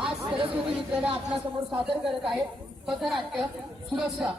आज सरस्वती विद्यालय आपल्यासमोर सादर करत आहे पथनाट्य सुरक्षा.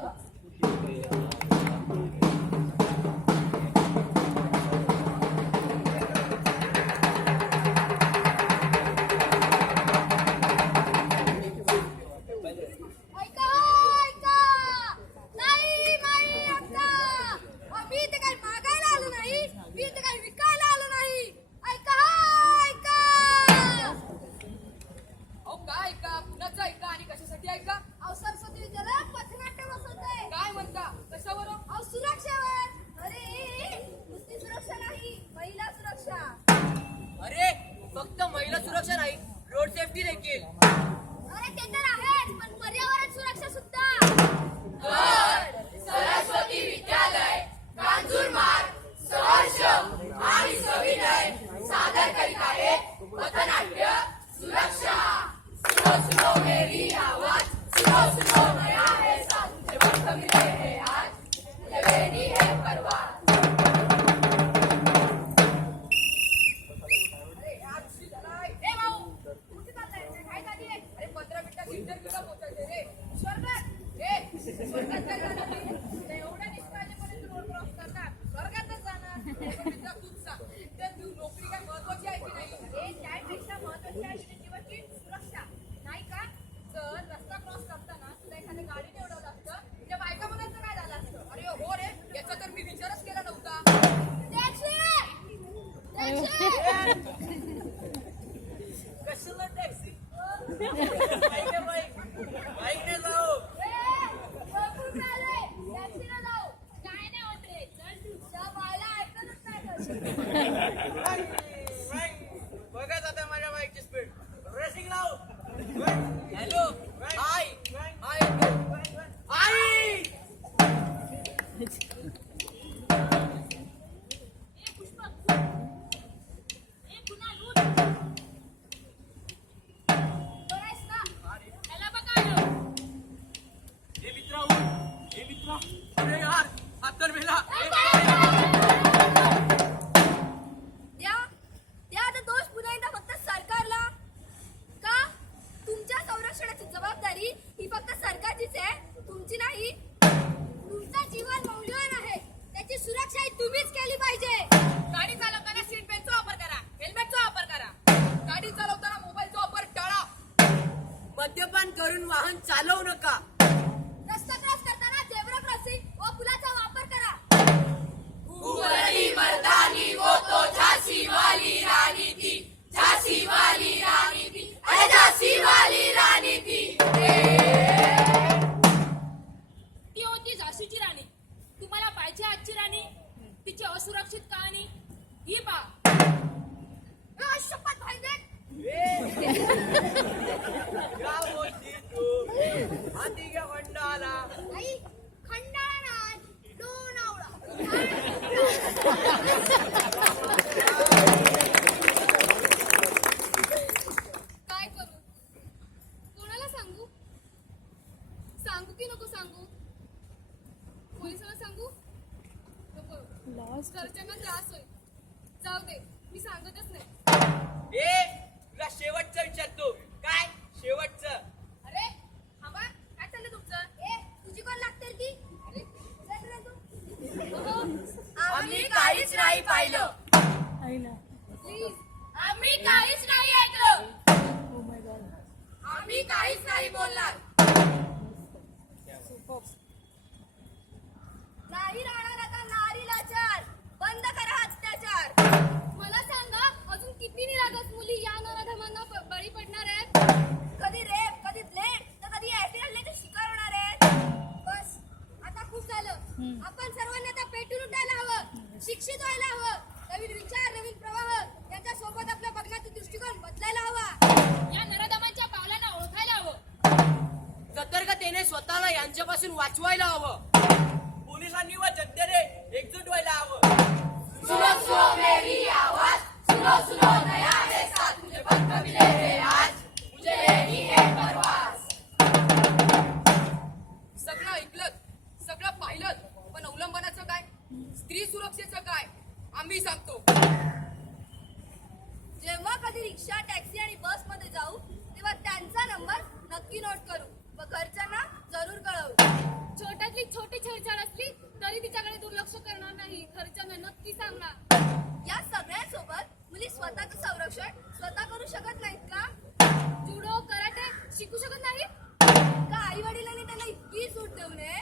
फक्त महिला सुरक्षा नाही, रोड सेफ्टी देखील. अरे ते तर आहेच, पण पर्यावरण सुरक्षा सुद्धा. सरस्वती विद्यालय कांजूरमार्ग सहर्ष आणि सविनय सादर करीत आहे पथनाट्य सुरक्षा. सुनो सुनो मेरी आवाज, सुनो सुनो नया है साथ, मुझे वक्त मिले है आज, मुझे लेनी है परवाह. नोकरी काय महत्वाची आहे की नाही? त्यापेक्षा महत्वाची आहे जीवाची सुरक्षा नाही का? जर रस्ता क्रॉस करताना तुला एखाद्या गाडीने उडवलं असतं, त्या बायका मुलांचं काय झालं असतं? अरे हो रे, याचा तर मी विचारच केला नव्हता. कशाला टॅक्सी? बाईकने जाऊ. बघा आता माझ्या बाईकची स्पीड. रेसिंग लाव. हॅलो हाय हाय आई. अरे यार हात तर मेला. दोष पुन्हा एकदा फक्त सरकारला का? तुमच्या संरक्षणाची जबाबदारी ही फक्त सरकारचीच आहे, तुमची नाही. तुमचं जीवन मौल्यवान आहे, त्याची सुरक्षा ही तुम्हीच केली पाहिजे. गाडी चालवताना सीट बेल्टचा वापर करा, हेल्मेटचा वापर करा. गाडी चालवताना मोबाईलचा वापर टाळा. मद्यपान करून वाहन चालवू नका. रस्ता क्रॉस करताना झेब्रा क्रॉसिंग व पुलाचा वापर करा. कुंवरी मर्दानी वो तो झांसी वाली रानी थी, झांसी वाली रानी थी, अरे झांसी वाली रानी थी. ती होती झाशीची राणी. तुम्हाला पाहिजे आजची राणी, तिची असुरक्षित कहाणी ही पहा. शपथ पाहिजे. काय बोलती तू? हाती घ्या खंडाला. आई खंडाळा नाही, लोणावळा. काय करू? कोणाला सांगू? सांगू की नको सांगू? पोलिसांना सांगू? नको, घरच्यांना त्रास होईल. जाऊ दे, मी सांगतच नाही. तुला शेवटचं विचारतो. काय शेवटचं? अरे थांबा, काय चाललं तुमचं? तुझी कोण लागते ती? अरे चल रे तू. आम्ही काहीच नाही पाहिलं. प्लीज. आम्ही काहीच नाही ऐकलं. आम्ही काहीच नाही बोलणार. नाही राहणार आता नारी लाचार. बंद करा अत्याचार. मला सांगा, अजून किती निरागस मुली या नराधमांना बळी पडणार आहेत? कधी रेप, कधी ब्लेड, तर कधी हल्ल्याचे शिकार होणार आहेत. बस आता खूप झालं. आपण सर्वांनी आता पेटून उठायला हवं, शिक्षित व्हायला हवं. नवीन विचार, नवीन प्रवाह यांच्या सोबत आपल्या बघण्याचा दृष्टिकोन बदलायला हवा. या नराधमांच्या पावलांना ओळखायला हवं. सतर्कतेने स्वतःला यांच्यापासून वाचवायला हवं. पोलिसांनी व जनतेने एकजूट व्हायला हवं. सुनो सुनो मेरी आवाज, सुनो सुनो नया है साथ, मुझे वक्त मिले है आज, मुझे लेनी है परवाह. सगळं ऐकलं, सगळं पाहिलं, पण अवलंबनाचं काय? स्त्री सुरक्षेचं काय? आम्ही सांगतो. जेव्हा कधी रिक्षा, टॅक्सी आणि बस मध्ये जाऊ तेव्हा त्यांचा नोट करू व घरच्यांना जरूर कळवू. छोट्यातली छोटी छेडछाड असली तरी तिच्याकडे दुर्लक्ष करणार नाही. घरच्यांना नक्की सांगणार. या सगळ्यांसोबत मुली स्वतःचं संरक्षण स्वतः करू शकत नाहीत का? जुडो कराटे शिकू शकत नाही. का आई वडिलांनी त्यांना इतकी सूट देऊ नये?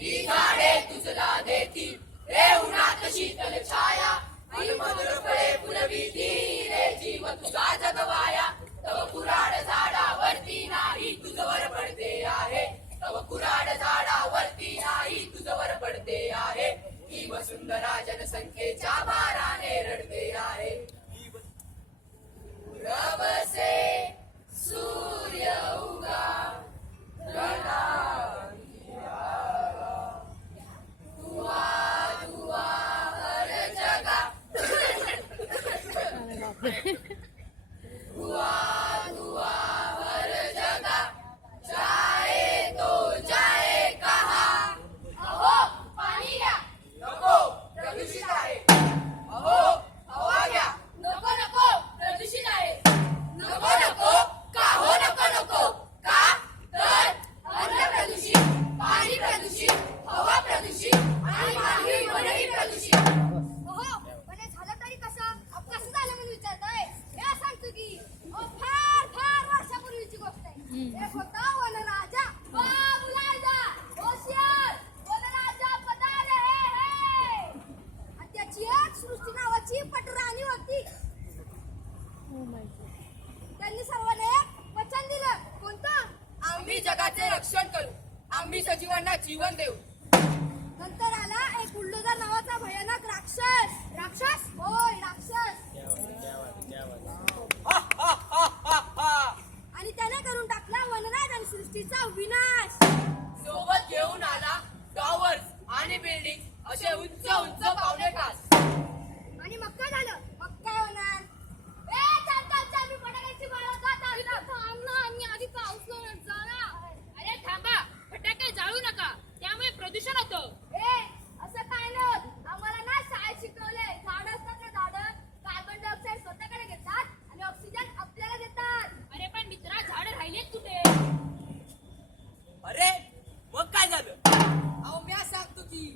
ही झाडे तुझला देतील रे उन्हात शीतल छाया आणि मधुर फळे फुलविती रे जीव तुझा जगवाया. तव कुराड झाडावरती नाही तुझवर पडते आहे. तव कुराड झाडावरती नाही तुझवर पडते आहे. ही वसुंधरा जनसंख्येच्या भाराने रडते आहे. रवसे सूर्य उगा त्यांनी सर्वांना एक वचन दिलं. कोणतं? आम्ही जगाचे रक्षण करू. आम्ही सजीवांना जीवन देऊ. नंतर आला एक बुलडोझर नावाचा भयानक राक्षस. राक्षस? होय, राक्षस. आणि त्याने करून टाकला वनराज आणि सृष्टीचा विनाश. सोबत घेऊन आला टॉवर्स आणि बिल्डिंग असे उंच उंच पावले टास. आणि मग काय झालं? मग काय होणार? आम्ही फटाक्याची माळा जात आहोत. थांब ना, आम्ही आधी पाऊस झाला. अरे थांबा, फटाके जाळू नका, त्यामुळे प्रदूषण होतं. असं काय नाही. आम्हाला ना शाळेत शिकवले झाड असतात ना, झाड कार्बन डायऑक्साईड स्वतःकडे घेतात आणि ऑक्सिजन आपल्याला देतात. अरे पण मित्रा, झाड राहिलेत कुठे? अरे मग काय झालं? अहो मी सांगतो की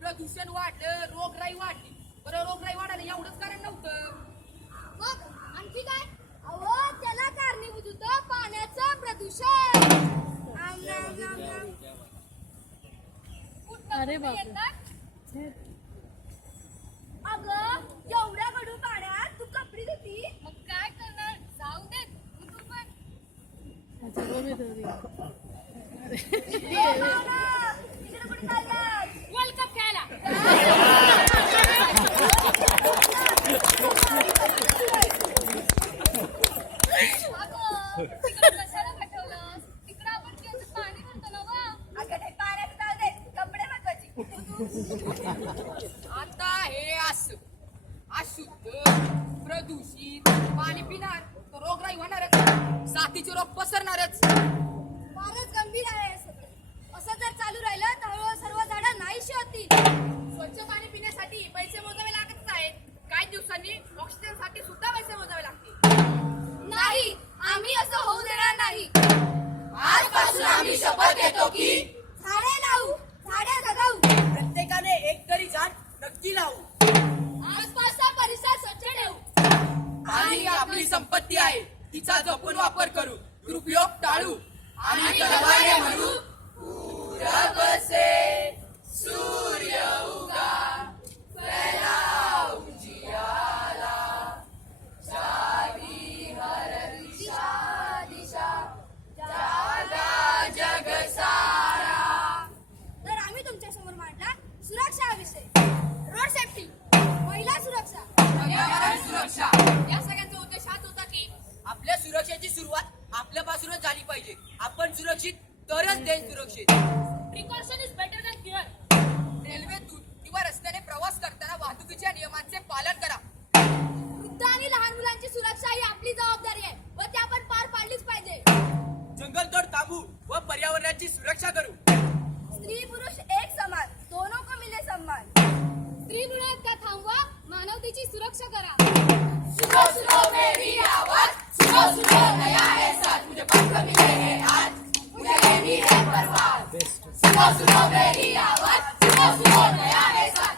प्रदूषण वाढलं, रोगराई वाढली. बरं, रोगराई वाढायला एवढंच कारण नव्हतं. मग आणखी काय? अहो त्याला कारणीभूत होतं पाण्याचं प्रदूषण. अरे बापरे. अगं एवढ्या गढूळ पाण्यात तू कपडी धुती? मग काय करणार? जाऊ देत, मी तू पण. इकडे कुठे चाललात? वर्ल्ड कप खेळायला. कशाला पाठवलं? तिकडे आपण केस पाणी भरतो ना वा. अगं ते पाण्यात जाऊ दे, कपडे महत्वाची. आता हे असं अशुद्ध प्रदूषित पाणी पिणार तर रोगराई होणारच. साथीचे रोग पसरणारच. फारच गंभीर आहे हे सगळं. असं जर चालू राहिलं तर हळूहळू सर्व झाडं नाहीशी होतील. स्वच्छ पाणी पिण्यासाठी पैसे मोजावे लागत आहेत. काही दिवसांनी ऑक्सिजन साठी सुद्धा पैसे मोजावे लागतील. नाही, आम्ही असं होऊ देणार नाही. आजपासून आम्ही शपथ घेतो की झाडे लावू, झाडे जगवू. प्रत्येकाने एक तरी झाड नक्की लावू. आसपासचा परिसर स्वच्छ ठेवू. आणि आपली संपत्ती आहे तिचा जपून वापर करू. दुरुपयोग टाळू. आणि तळवाने म्हणू रवसे सूर्य उगा फैलाओ जियाला चारी हर दिशा दिशा जागा जग सारा. तर आम्ही तुमच्या समोर मांडला सुरक्षा हा विषय. रोड सेफ्टी, महिला सुरक्षा, पर्यावरण सुरक्षा. या सगळ्यांचा उद्देश हाच होता की आपल्या सुरक्षेची सुरुवात आपल्यापासूनच झाली पाहिजे. आपण सुरक्षित तरच देश सुरक्षित. Precaution is better than cure. रेल्वेतून किंवा रस्त्याने प्रवास करताना वाहतुकीच्या नियमांचे पालन करा. वृद्ध आणि लहान मुलांची सुरक्षा ही आपली जबाबदारी आहे व ती आपण पार पाडलीच पाहिजे. जंगलतोड थांबू व पर्यावरणाची सुरक्षा करू. स्त्री पुरुष एक समान, दोनों को मिले सम्मान. स्त्री भ्रूणहत्या थांबवा, मानवतेची सुरक्षा करा. सुनो सुनो मेरी आवाज, सुनो सुनो नया है साथ मुझे पंख मिले हैं. बर्बाद सुनो सुनो मेरी आवाज सुनो सुनो नया है साथ